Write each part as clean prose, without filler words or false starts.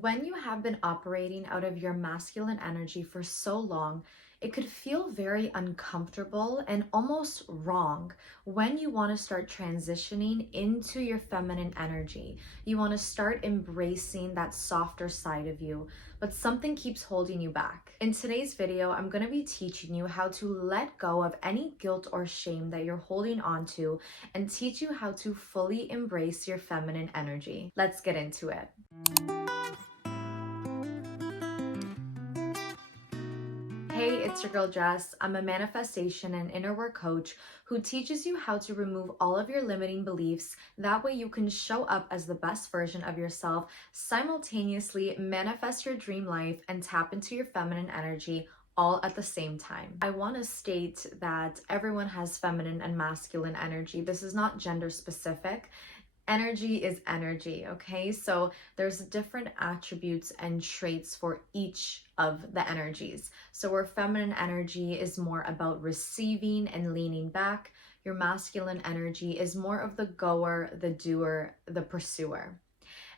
When you have been operating out of your masculine energy for so long, it could feel very uncomfortable and almost wrong when you want to start transitioning into your feminine energy. You want to start embracing that softer side of you, but something keeps holding you back. In today's video, I'm going to be teaching you how to let go of any guilt or shame that you're holding on to and teach you how to fully embrace your feminine energy. Let's get into it. Hey, it's your girl Jess. I'm a manifestation and inner work coach who teaches you how to remove all of your limiting beliefs. That way you can show up as the best version of yourself, simultaneously manifest your dream life and tap into your feminine energy all at the same time. I want to state that everyone has feminine and masculine energy. This is not gender specific. Energy is energy, okay? So there's different attributes and traits for each of the energies. So where feminine energy is more about receiving and leaning back, your masculine energy is more of the goer, the doer, the pursuer.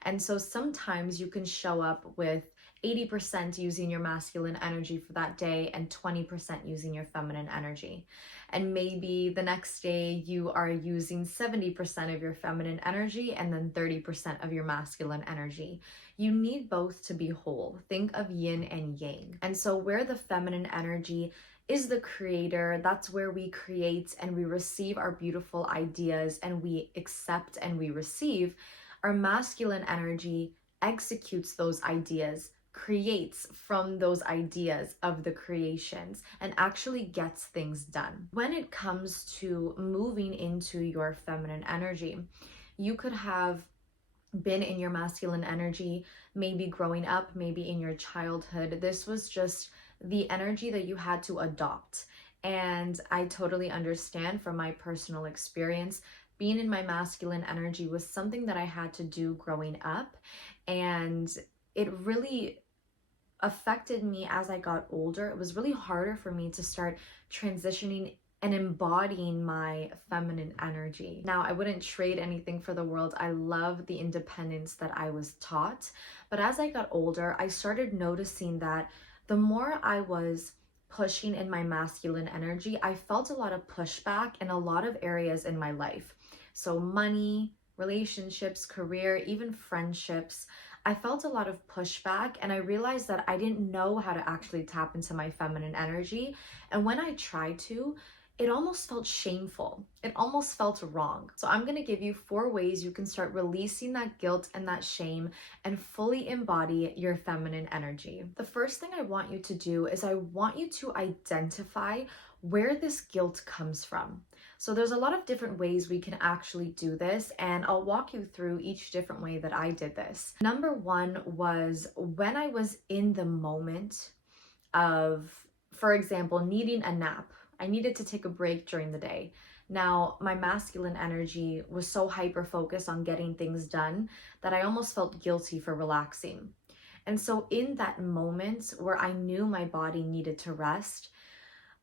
And so sometimes you can show up with 80% using your masculine energy for that day and 20% using your feminine energy. And maybe the next day you are using 70% of your feminine energy and then 30% of your masculine energy. You need both to be whole. Think of yin and yang. And so where the feminine energy is the creator, that's where we create and we receive our beautiful ideas and we accept and we receive. Our masculine energy executes those ideas, creates from those ideas of the creations, and actually gets things done. When it comes to moving into your feminine energy, you could have been in your masculine energy, maybe growing up, maybe in your childhood. This was just the energy that you had to adopt. And I totally understand from my personal experience, being in my masculine energy was something that I had to do growing up. And it really affected me as I got older. It was really harder for me to start transitioning and embodying my feminine energy. Now, I wouldn't trade anything for the world. I love the independence that I was taught. But as I got older, I started noticing that the more I was pushing in my masculine energy, I felt a lot of pushback in a lot of areas in my life. So money, relationships, career, even friendships. I felt a lot of pushback and I realized that I didn't know how to actually tap into my feminine energy. And when I tried to, it almost felt shameful. It almost felt wrong. So I'm going to give you 4 ways you can start releasing that guilt and that shame and fully embody your feminine energy. The first thing I want you to do is I want you to identify where this guilt comes from. So there's a lot of different ways we can actually do this, and I'll walk you through each different way that I did this. Number 1 was when I was in the moment of, for example, needing a nap. I needed to take a break during the day. Now, my masculine energy was so hyper-focused on getting things done that I almost felt guilty for relaxing. And so in that moment where I knew my body needed to rest,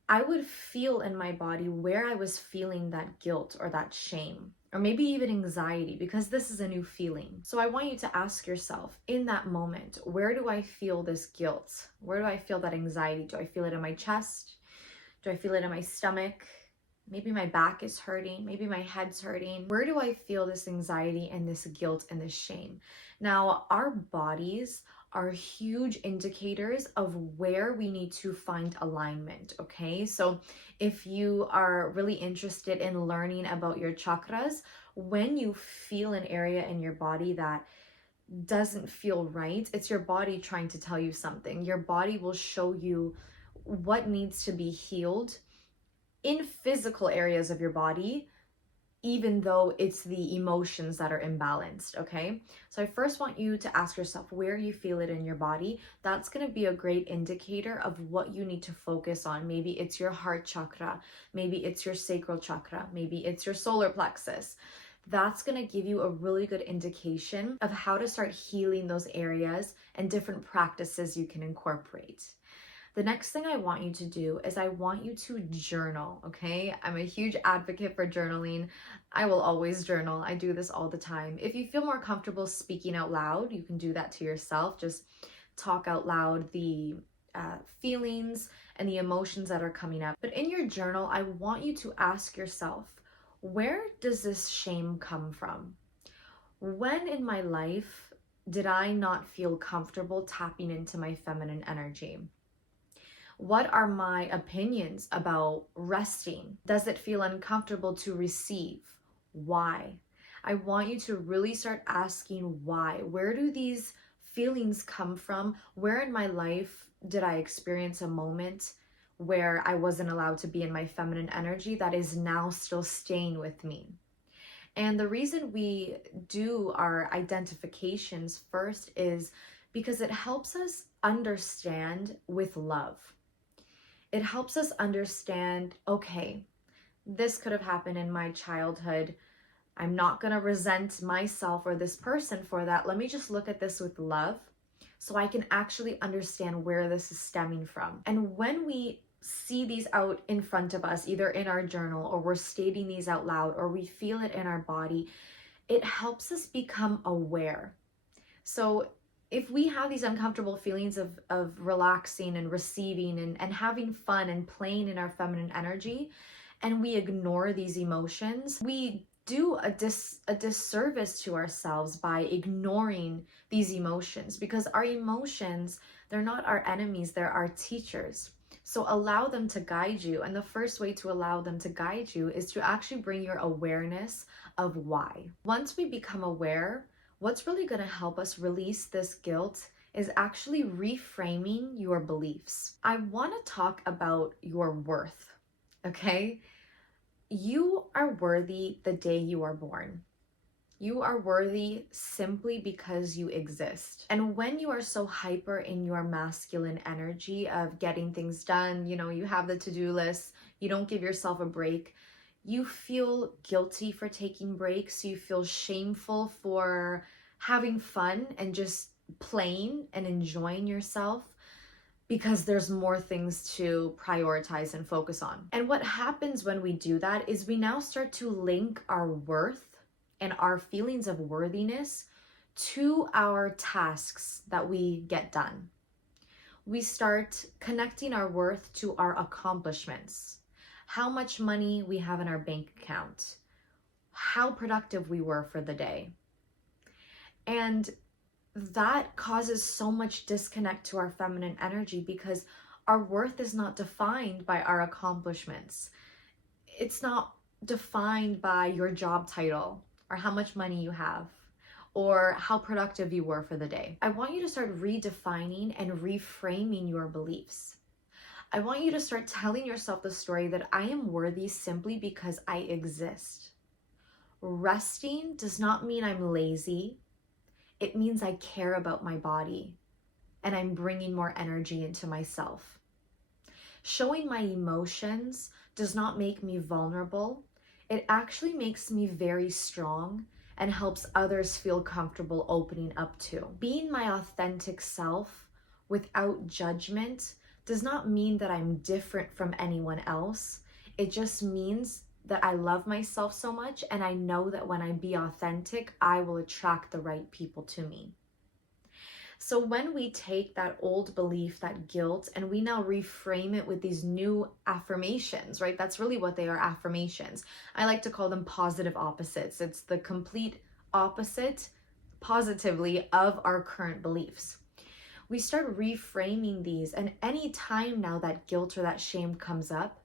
I would feel in my body where I was feeling that guilt or that shame, or maybe even anxiety, because this is a new feeling. So I want you to ask yourself in that moment, where do I feel this guilt? Where do I feel that anxiety? Do I feel it in my chest? Do I feel it in my stomach? Maybe my back is hurting. Maybe my head's hurting. Where do I feel this anxiety and this guilt and this shame? Now, our bodies are huge indicators of where we need to find alignment, okay? So if you are really interested in learning about your chakras, when you feel an area in your body that doesn't feel right, it's your body trying to tell you something. Your body will show you what needs to be healed in physical areas of your body, even though it's the emotions that are imbalanced, okay? So I first want you to ask yourself where you feel it in your body. That's going to be a great indicator of what you need to focus on. Maybe it's your heart chakra, maybe it's your sacral chakra, maybe it's your solar plexus. That's going to give you a really good indication of how to start healing those areas and different practices you can incorporate. the next thing I want you to do is I want you to journal, okay? I'm a huge advocate for journaling. I will always journal. I do this all the time. If you feel more comfortable speaking out loud, you can do that to yourself. Just talk out loud the feelings and the emotions that are coming up. But in your journal, I want you to ask yourself, where does this shame come from? When in my life did I not feel comfortable tapping into my feminine energy? What are my opinions about resting? Does it feel uncomfortable to receive? Why? I want you to really start asking why. Where do these feelings come from? Where in my life did I experience a moment where I wasn't allowed to be in my feminine energy that is now still staying with me? And the reason we do our identifications first is because it helps us understand with love. It helps us understand, okay, this could have happened in my childhood. I'm not going to resent myself or this person for that. Let me just look at this with love so I can actually understand where this is stemming from. And when we see these out in front of us, either in our journal or we're stating these out loud or we feel it in our body, it helps us become aware. So if we have these uncomfortable feelings of relaxing and receiving and having fun and playing in our feminine energy, and we ignore these emotions, we do a disservice to ourselves by ignoring these emotions, because our emotions, they're not our enemies, they're our teachers. So allow them to guide you. And the first way to allow them to guide you is to actually bring your awareness of why. Once we become aware, what's really going to help us release this guilt is actually reframing your beliefs. I want to talk about your worth, okay? You are worthy the day you are born. You are worthy simply because you exist. And when you are so hyper in your masculine energy of getting things done, you know, you have the to-do list, you don't give yourself a break, you feel guilty for taking breaks, you feel shameful for having fun and just playing and enjoying yourself, because there's more things to prioritize and focus on. And what happens when we do that is we now start to link our worth and our feelings of worthiness to our tasks that we get done. We start connecting our worth to our accomplishments, how much money we have in our bank account, how productive we were for the day. And that causes so much disconnect to our feminine energy, because our worth is not defined by our accomplishments. It's not defined by your job title or how much money you have or how productive you were for the day. I want you to start redefining and reframing your beliefs. I want you to start telling yourself the story that I am worthy simply because I exist. Resting does not mean I'm lazy. It means I care about my body and I'm bringing more energy into myself. Showing my emotions does not make me vulnerable. It actually makes me very strong and helps others feel comfortable opening up to. Being my authentic self without judgment does not mean that I'm different from anyone else. It just means that I love myself so much, and I know that when I be authentic, I will attract the right people to me. So when we take that old belief, that guilt, and we now reframe it with these new affirmations, right? That's really what they are, affirmations. I like to call them positive opposites. It's the complete opposite, positively, of our current beliefs. We start reframing these, and any time now that guilt or that shame comes up,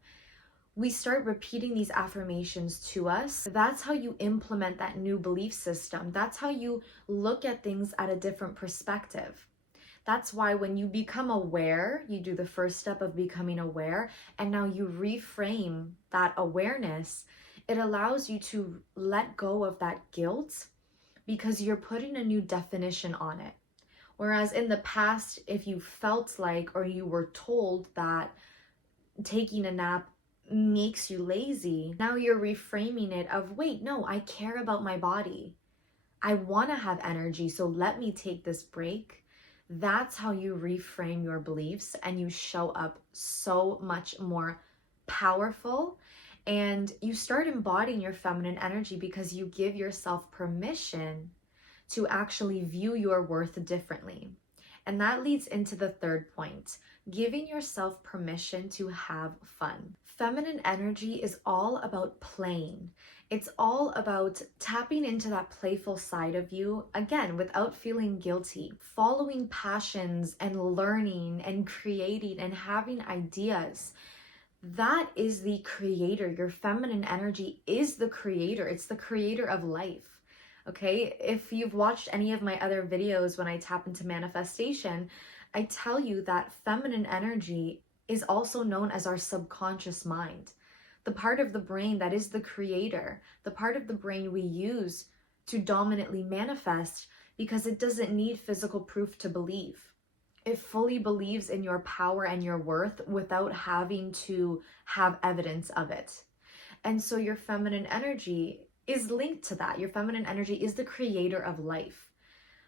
we start repeating these affirmations to us. That's how you implement that new belief system. That's how you look at things at a different perspective. That's why when you become aware, you do the first step of becoming aware, and now you reframe that awareness. It allows you to let go of that guilt because you're putting a new definition on it. Whereas in the past, if you felt like, or you were told that taking a nap makes you lazy, now you're reframing it of, wait, no, I care about my body. I want to have energy, so let me take this break. that's how you reframe your beliefs and you show up so much more powerful, and you start embodying your feminine energy because you give yourself permission to actually view your worth differently. And that leads into the third point, giving yourself permission to have fun. Feminine energy is all about playing. It's all about tapping into that playful side of you, again, without feeling guilty, following passions and learning and creating and having ideas. That is the creator. Your feminine energy is the creator. It's the creator of life. Okay, if you've watched any of my other videos when I tap into manifestation, I tell you that feminine energy is also known as our subconscious mind. The part of the brain that is the creator, the part of the brain we use to dominantly manifest because it doesn't need physical proof to believe. It fully believes in your power and your worth without having to have evidence of it. And so your feminine energy is linked to that. Your feminine energy is the creator of life.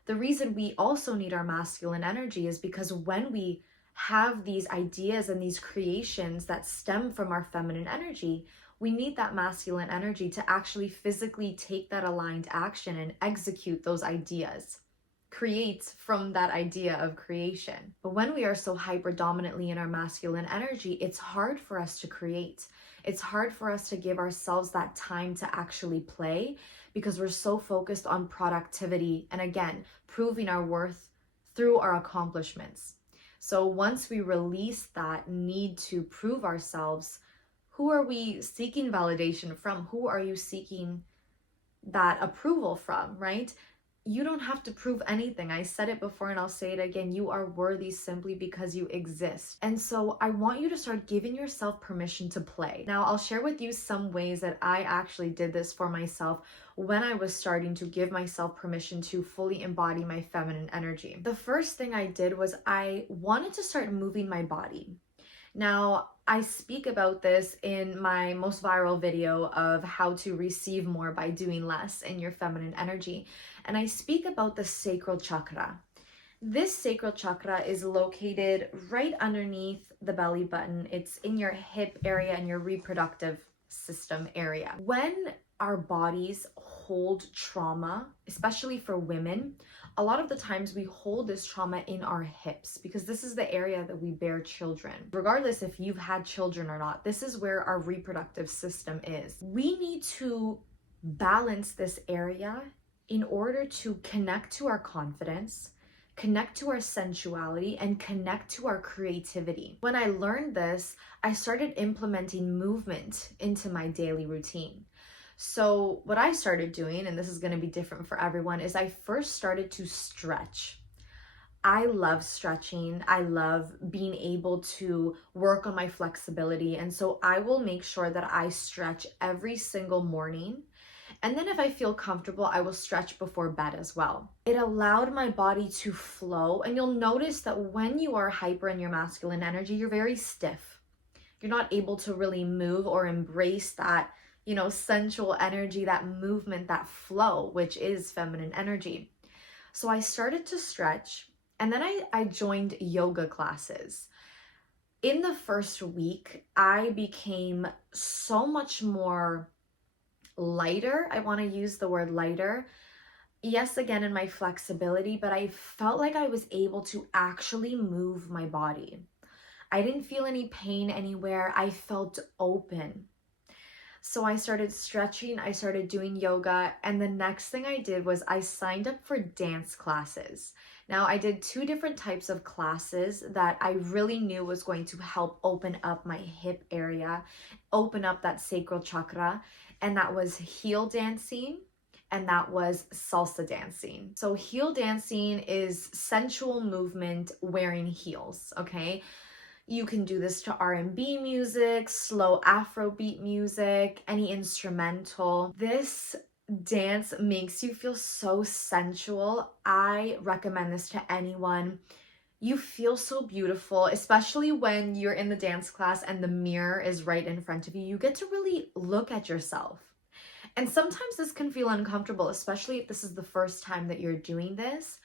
The reason we also need our masculine energy is because when we have these ideas and these creations that stem from our feminine energy, we need that masculine energy to actually physically take that aligned action and execute those ideas, create from that idea of creation. But when we are so hyper dominantly in our masculine energy, it's hard for us to create. It's hard for us to give ourselves that time to actually play because we're so focused on productivity and, again, proving our worth through our accomplishments. So once we release that need to prove ourselves, who are we seeking validation from? Who are you seeking that approval from, right? You don't have to prove anything. I said it before and I'll say it again. You are worthy simply because you exist. And so I want you to start giving yourself permission to play. Now, I'll share with you some ways that I actually did this for myself when I was starting to give myself permission to fully embody my feminine energy. The first thing I did was I wanted to start moving my body. Now, I speak about this in my most viral video of how to receive more by doing less in your feminine energy. And I speak about the sacral chakra. This sacral chakra is located right underneath the belly button. It's in your hip area and your reproductive system area. When our bodies hold trauma, especially for women, a lot of the times we hold this trauma in our hips because this is the area that we bear children. Regardless if you've had children or not, this is where our reproductive system is. We need to balance this area in order to connect to our confidence, connect to our sensuality, and connect to our creativity. When I learned this, I started implementing movement into my daily routine. So what I started doing, and this is going to be different for everyone, is I first started to stretch. I love stretching. I love being able to work on my flexibility. And so I will make sure that I stretch every single morning. And then if I feel comfortable, I will stretch before bed as well. It allowed my body to flow. And you'll notice that when you are hyper in your masculine energy, you're very stiff. You're not able to really move or embrace that, sensual energy, that movement, that flow, which is feminine energy. So I started to stretch, and then I joined yoga classes. In the first week, I became so much more lighter. I want to use the word lighter. Yes, again, in my flexibility, but I felt like I was able to actually move my body. I didn't feel any pain anywhere. I felt open. So I started stretching, I started doing yoga, and the next thing I did was I signed up for dance classes. Now, I did 2 different types of classes that I really knew was going to help open up my hip area, open up that sacral chakra, and that was heel dancing, and that was salsa dancing. So heel dancing is sensual movement wearing heels, okay? You can do this to R&B music, slow Afrobeat music, any instrumental. This dance makes you feel so sensual. I recommend this to anyone. You feel so beautiful, especially when you're in the dance class and the mirror is right in front of you. You get to really look at yourself. And sometimes this can feel uncomfortable, especially if this is the first time that you're doing this.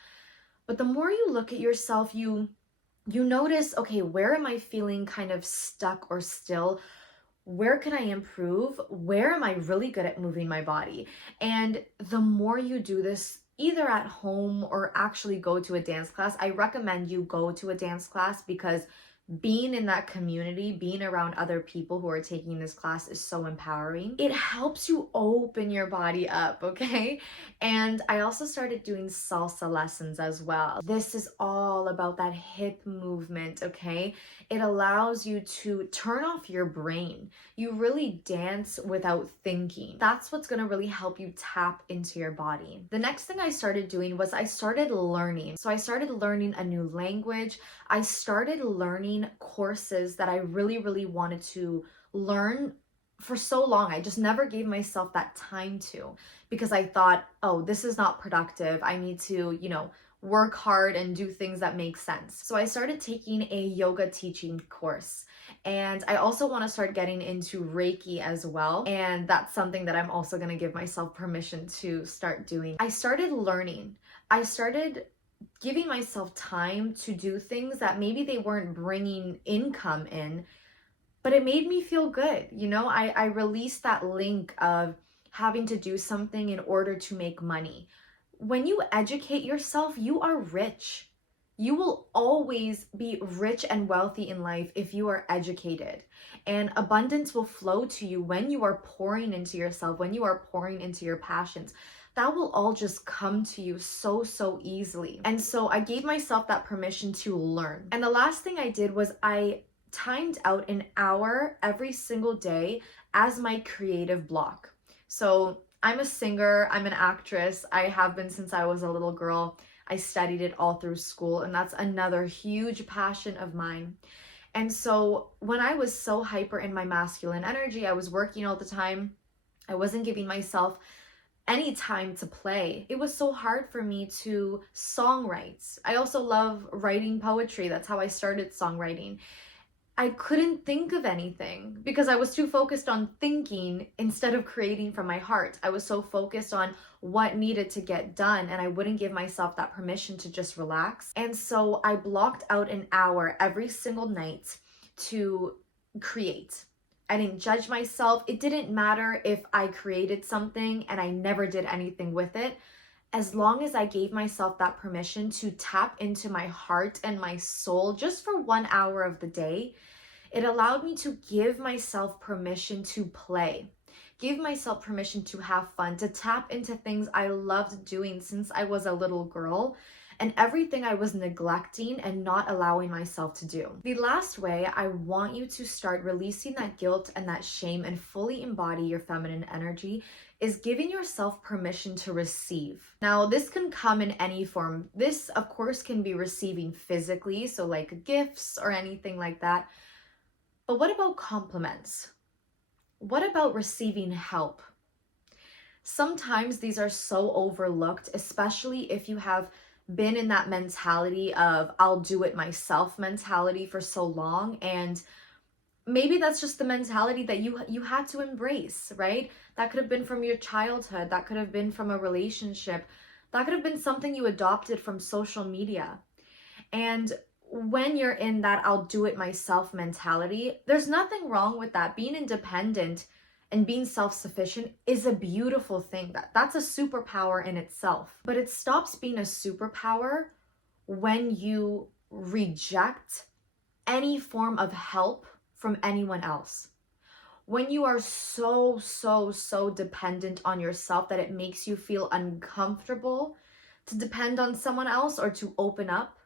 But the more you look at yourself, you notice, okay, where am I feeling kind of stuck or still? Where can I improve? Where am I really good at moving my body? And the more you do this, either at home or actually go to a dance class, I recommend you go to a dance class, because being in that community, being around other people who are taking this class is so empowering. It helps you open your body up, okay? And I also started doing salsa lessons as well. This is all about that hip movement, okay? It allows you to turn off your brain. You really dance without thinking. That's what's gonna really help you tap into your body. The next thing I started doing was I started learning. So I started learning a new language. I started learning courses that I really wanted to learn for so long. I just never gave myself that time to, because I thought, oh, this is not productive. I need to, work hard and do things that make sense. So I started taking a yoga teaching course, and I also want to start getting into Reiki as well. And that's something that I'm also going to give myself permission to start doing. I started learning. I started giving myself time to do things that maybe they weren't bringing income in, but it made me feel good. I released that link of having to do something in order to make money. When you educate yourself, you are rich. You will always be rich and wealthy in life if you are educated. And abundance will flow to you when you are pouring into yourself, when you are pouring into your passions. That will all just come to you so easily. And so I gave myself that permission to learn. And the last thing I did was I timed out an hour every single day as my creative block. So I'm a singer, I'm an actress. I have been since I was a little girl. I studied it all through school, and that's another huge passion of mine. And so when I was so hyper in my masculine energy, I was working all the time. I wasn't giving myself any time to play. It was so hard for me to songwrite. I also love writing poetry. That's how I started songwriting. I couldn't think of anything because I was too focused on thinking instead of creating from my heart. I was so focused on what needed to get done, and I wouldn't give myself that permission to just relax. And so I blocked out an hour every single night to create. I didn't judge myself. It didn't matter if I created something and I never did anything with it. As long as I gave myself that permission to tap into my heart and my soul just for 1 hour of the day, it allowed me to give myself permission to play, give myself permission to have fun, to tap into things I loved doing since I was a little girl, and everything I was neglecting and not allowing myself to do. The last way I want you to start releasing that guilt and that shame and fully embody your feminine energy is giving yourself permission to receive. Now, this can come in any form. This, of course, can be receiving physically, so like gifts or anything like that. But what about compliments? What about receiving help? Sometimes these are so overlooked, especially if you have been in that mentality of I'll do it myself mentality for so long, and maybe that's just the mentality that you had to embrace, right? That could have been from your childhood, that could have been from a relationship, that could have been something you adopted from social media. And when you're in that I'll do it myself mentality, there's nothing wrong with that. Being independent and being self-sufficient is a beautiful thing. That's a superpower in itself. But it stops being a superpower when you reject any form of help from anyone else. When you are so dependent on yourself that it makes you feel uncomfortable to depend on someone else or to open up,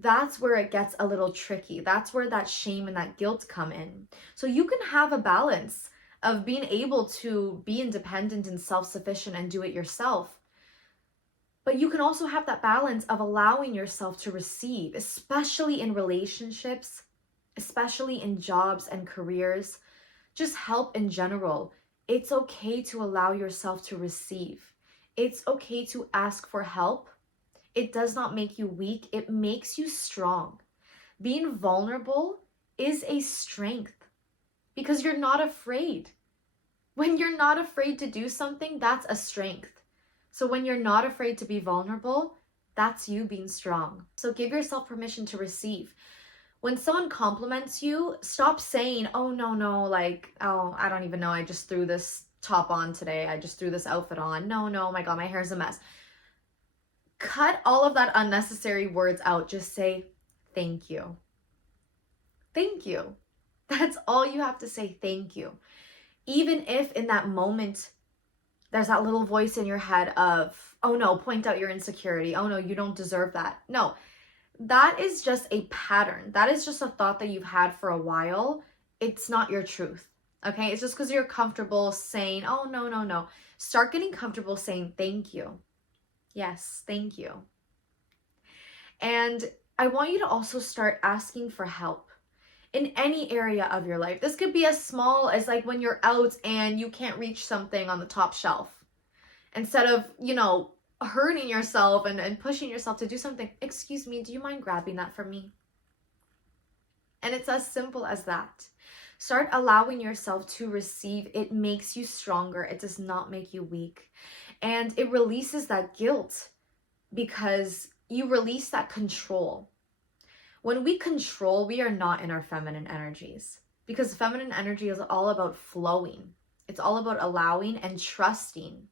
that's where it gets a little tricky. That's where that shame and that guilt come in. So you can have a balance of being able to be independent and self-sufficient and do it yourself. But you can also have that balance of allowing yourself to receive, especially in relationships, especially in jobs and careers, just help in general. It's okay to allow yourself to receive. It's okay to ask for help. It does not make you weak. It makes you strong. Being vulnerable is a strength because you're not afraid. When you're not afraid to do something, that's a strength. So when you're not afraid to be vulnerable, That's you being strong. So give yourself permission to receive. When someone compliments you, stop saying, oh, no, like, oh, I don't even know, I just threw this top on today, I just threw this outfit on, no, oh my God, my hair's a mess. Cut all of that unnecessary words out. Just say, thank you. Thank you. That's all you have to say, thank you. Even if in that moment, there's that little voice in your head of, oh no, point out your insecurity. Oh no, you don't deserve that. No, that is just a pattern. That is just a thought that you've had for a while. It's not your truth, okay? It's just because you're comfortable saying, oh no. Start getting comfortable saying, thank you. Yes, thank you. And I want you to also start asking for help in any area of your life. This could be as small as like when you're out and you can't reach something on the top shelf. Instead of, hurting yourself and pushing yourself to do something, excuse me, do you mind grabbing that for me? And it's as simple as that. Start allowing yourself to receive. It makes you stronger. It does not make you weak. And it releases that guilt because you release that control. When we control, we are not in our feminine energies, because feminine energy is all about flowing. It's all about allowing and trusting.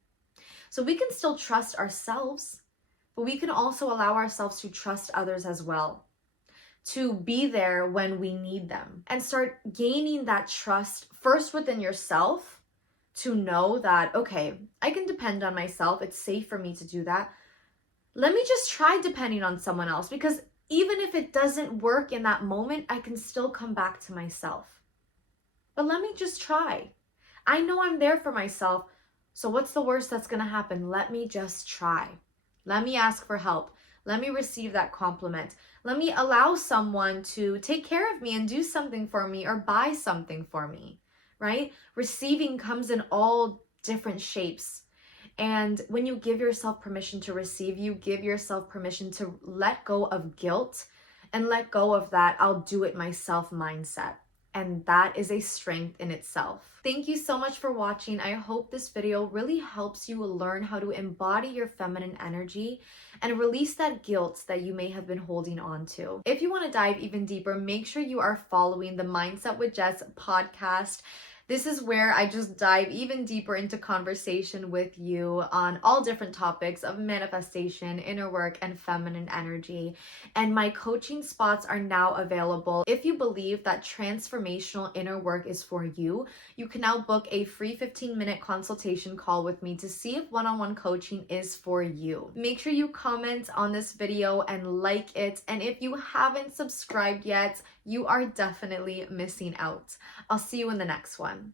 So we can still trust ourselves, but we can also allow ourselves to trust others as well, to be there when we need them, and start gaining that trust first within yourself to know that, okay, I can depend on myself. It's safe for me to do that. Let me just try depending on someone else, because even if it doesn't work in that moment, I can still come back to myself. But let me just try. I know I'm there for myself. So what's the worst that's going to happen? Let me just try. Let me ask for help. Let me receive that compliment. Let me allow someone to take care of me and do something for me or buy something for me, right? Receiving comes in all different shapes. And when you give yourself permission to receive, you give yourself permission to let go of guilt and let go of that I'll do it myself mindset. And that is a strength in itself. Thank you so much for watching. I hope this video really helps you learn how to embody your feminine energy and release that guilt that you may have been holding on to. If you want to dive even deeper, make sure you are following the Mindset with Jess podcast. This is where I just dive even deeper into conversation with you on all different topics of manifestation, inner work, and feminine energy. And my coaching spots are now available. If you believe that transformational inner work is for you, you can now book a free 15-minute consultation call with me to see if one-on-one coaching is for you. Make sure you comment on this video and like it. And if you haven't subscribed yet, you are definitely missing out. I'll see you in the next one.